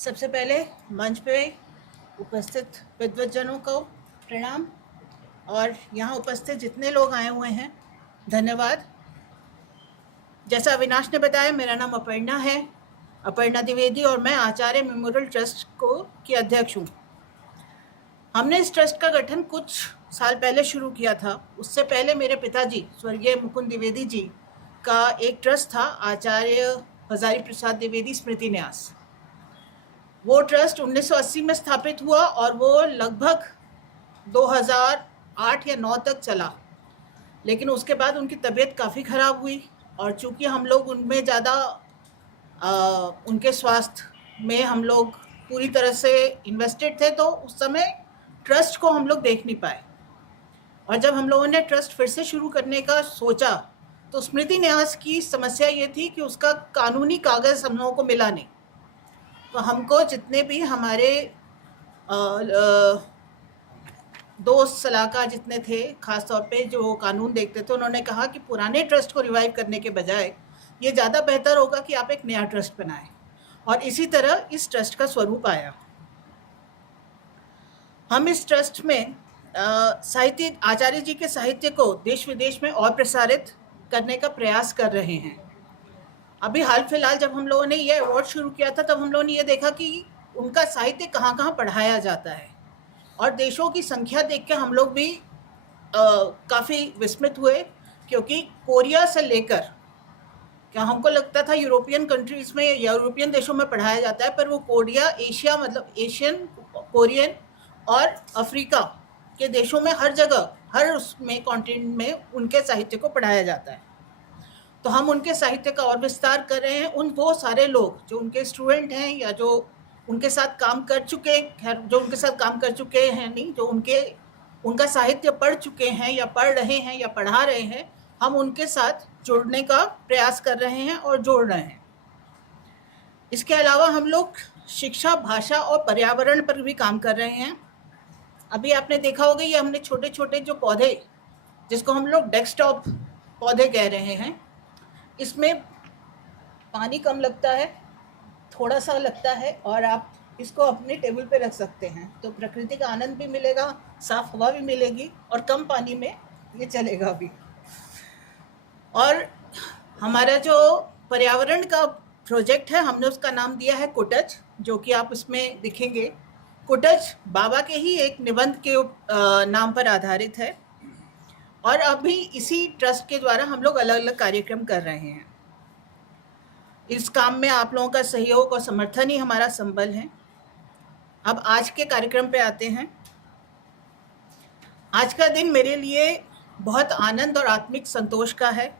सबसे पहले मंच पे उपस्थित विद्वज्जनों को प्रणाम और यहाँ उपस्थित जितने लोग आए हुए हैं धन्यवाद। जैसा अविनाश ने बताया, मेरा नाम अपर्णा है, अपर्णा द्विवेदी, और मैं आचार्य मेमोरियल ट्रस्ट की अध्यक्ष हूँ। हमने इस ट्रस्ट का गठन कुछ साल पहले शुरू किया था। उससे पहले मेरे पिताजी स्वर्गीय मुकुंद द्विवेदी जी का एक ट्रस्ट था, आचार्य हजारी प्रसाद द्विवेदी स्मृति न्यास। वो ट्रस्ट 1980 में स्थापित हुआ और वो लगभग 2008 या 9 तक चला, लेकिन उसके बाद उनकी तबीयत काफ़ी ख़राब हुई और चूंकि हम लोग उनमें ज़्यादा उनके स्वास्थ्य में हम लोग पूरी तरह से इन्वेस्टेड थे, तो उस समय ट्रस्ट को हम लोग देख नहीं पाए। और जब हम लोगों ने ट्रस्ट फिर से शुरू करने का सोचा तो स्मृति न्यास की समस्या ये थी कि उसका कानूनी कागज़ हम लोगों को मिला नहीं। तो हमको जितने भी हमारे दोस्त सलाहकार जितने थे, ख़ास तौर पे जो कानून देखते थे, उन्होंने कहा कि पुराने ट्रस्ट को रिवाइव करने के बजाय ये ज़्यादा बेहतर होगा कि आप एक नया ट्रस्ट बनाएं। और इसी तरह इस ट्रस्ट का स्वरूप आया। हम इस ट्रस्ट में साहित्य, आचार्य जी के साहित्य को देश विदेश में और प्रसारित करने का प्रयास कर रहे हैं। अभी हाल फिलहाल जब हम लोगों ने ये अवार्ड शुरू किया था, तब हम लोगों ने ये देखा कि उनका साहित्य कहाँ कहाँ पढ़ाया जाता है, और देशों की संख्या देख के हम लोग भी काफ़ी विस्मित हुए, क्योंकि कोरिया से लेकर, क्या हमको लगता था यूरोपियन कंट्रीज़ में, यूरोपियन देशों में पढ़ाया जाता है, पर वो कोरिया, एशिया, मतलब एशियन, कोरियन और अफ्रीका के देशों में हर जगह, हर उसमें कॉन्टिनेंट में उनके साहित्य को पढ़ाया जाता है। तो हम उनके साहित्य का और विस्तार कर रहे हैं। वो सारे लोग जो उनके स्टूडेंट हैं या जो उनके साथ काम कर चुके हैं, खैर जो उनके साथ काम कर चुके हैं नहीं, जो उनका साहित्य पढ़ चुके हैं या पढ़ रहे हैं या पढ़ा रहे हैं, हम उनके साथ जुड़ने का प्रयास कर रहे हैं और जोड़ रहे हैं। इसके अलावा हम लोग शिक्षा, भाषा और पर्यावरण पर भी काम कर रहे हैं। अभी आपने देखा होगा, ये हमने छोटे छोटे जो पौधे, जिसको हम लोग डेस्कटॉप पौधे कह रहे हैं, इसमें पानी कम लगता है, थोड़ा सा लगता है, और आप इसको अपने टेबल पे रख सकते हैं, तो प्रकृति का आनंद भी मिलेगा, साफ हवा भी मिलेगी, और कम पानी में ये चलेगा भी। और हमारा जो पर्यावरण का प्रोजेक्ट है, हमने उसका नाम दिया है कुटज, जो कि आप इसमें दिखेंगे। कुटज बाबा के ही एक निबंध के नाम पर आधारित है, और अभी इसी ट्रस्ट के द्वारा हम लोग अलग अलग कार्यक्रम कर रहे हैं। इस काम में आप लोगों का सहयोग और समर्थन ही हमारा संबल है। अब आज के कार्यक्रम पे आते हैं। आज का दिन मेरे लिए बहुत आनंद और आत्मिक संतोष का है।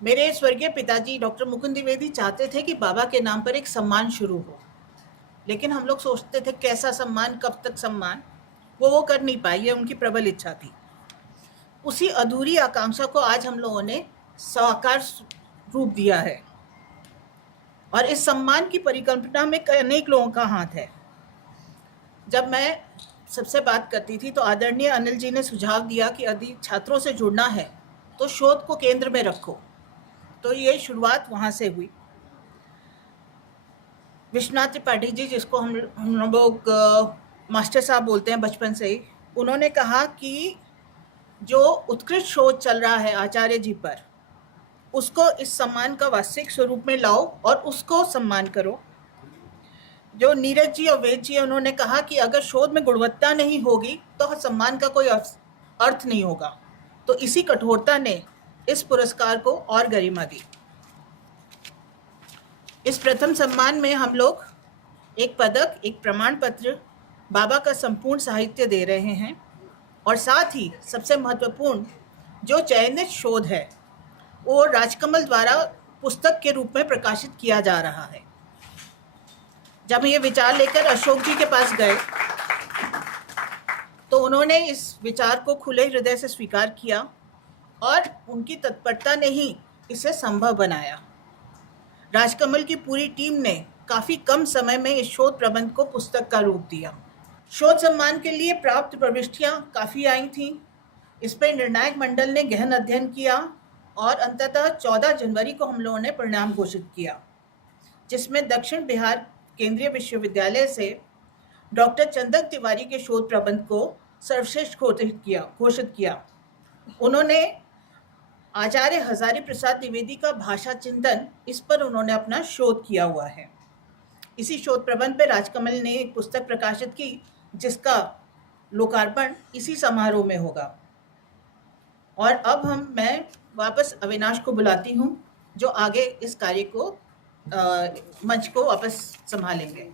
मेरे स्वर्गीय पिताजी डॉक्टर मुकुंद द्विवेदी चाहते थे कि बाबा के नाम पर एक सम्मान शुरू हो, लेकिन हम लोग सोचते थे कैसा सम्मान, कब तक सम्मान, वो कर नहीं पाए, ये उनकी प्रबल इच्छा थी। उसी अधूरी आकांक्षा को आज हम लोगों ने साकार रूप दिया है, और इस सम्मान की परिकल्पना में अनेक लोगों का हाथ है। जब मैं सबसे बात करती थी तो आदरणीय अनिल जी ने सुझाव दिया कि यदि छात्रों से जुड़ना है तो शोध को केंद्र में रखो, तो ये शुरुआत वहाँ से हुई। विश्वनाथ त्रिपाठी जी, जिसको हम लोग मास्टर साहब बोलते हैं बचपन से ही, उन्होंने कहा कि जो उत्कृष्ट शोध चल रहा है आचार्य जी पर, उसको इस सम्मान का वास्तविक स्वरूप में लाओ और उसको सम्मान करो। जो नीरज जी और वेद जी, उन्होंने कहा कि अगर शोध में गुणवत्ता नहीं होगी तो सम्मान का कोई अर्थ नहीं होगा। तो इसी कठोरता ने इस पुरस्कार को और गरिमा दी। इस प्रथम सम्मान में हम लोग एक पदक, एक प्रमाण पत्र, बाबा का संपूर्ण साहित्य दे रहे हैं, और साथ ही सबसे महत्वपूर्ण जो चयनित शोध है वो राजकमल द्वारा पुस्तक के रूप में प्रकाशित किया जा रहा है। जब ये विचार लेकर अशोक जी के पास गए तो उन्होंने इस विचार को खुले हृदय से स्वीकार किया, और उनकी तत्परता ने ही इसे संभव बनाया। राजकमल की पूरी टीम ने काफ़ी कम समय में इस शोध प्रबंध को पुस्तक का रूप दिया। शोध सम्मान के लिए प्राप्त प्रविष्टियाँ काफ़ी आई थीं। इस पर निर्णायक मंडल ने गहन अध्ययन किया, और अंततः 14 जनवरी को हम लोगों ने परिणाम घोषित किया, जिसमें दक्षिण बिहार केंद्रीय विश्वविद्यालय से डॉक्टर चंदन तिवारी के शोध प्रबंध को सर्वश्रेष्ठ घोषित किया। उन्होंने आचार्य हजारी प्रसाद द्विवेदी का भाषा चिंतन, इस पर उन्होंने अपना शोध किया हुआ है। इसी शोध प्रबंध पर राजकमल ने एक पुस्तक प्रकाशित की, जिसका लोकार्पण इसी समारोह में होगा। और अब मैं वापस अविनाश को बुलाती हूँ, जो आगे इस कार्य को मंच को वापस संभालेंगे।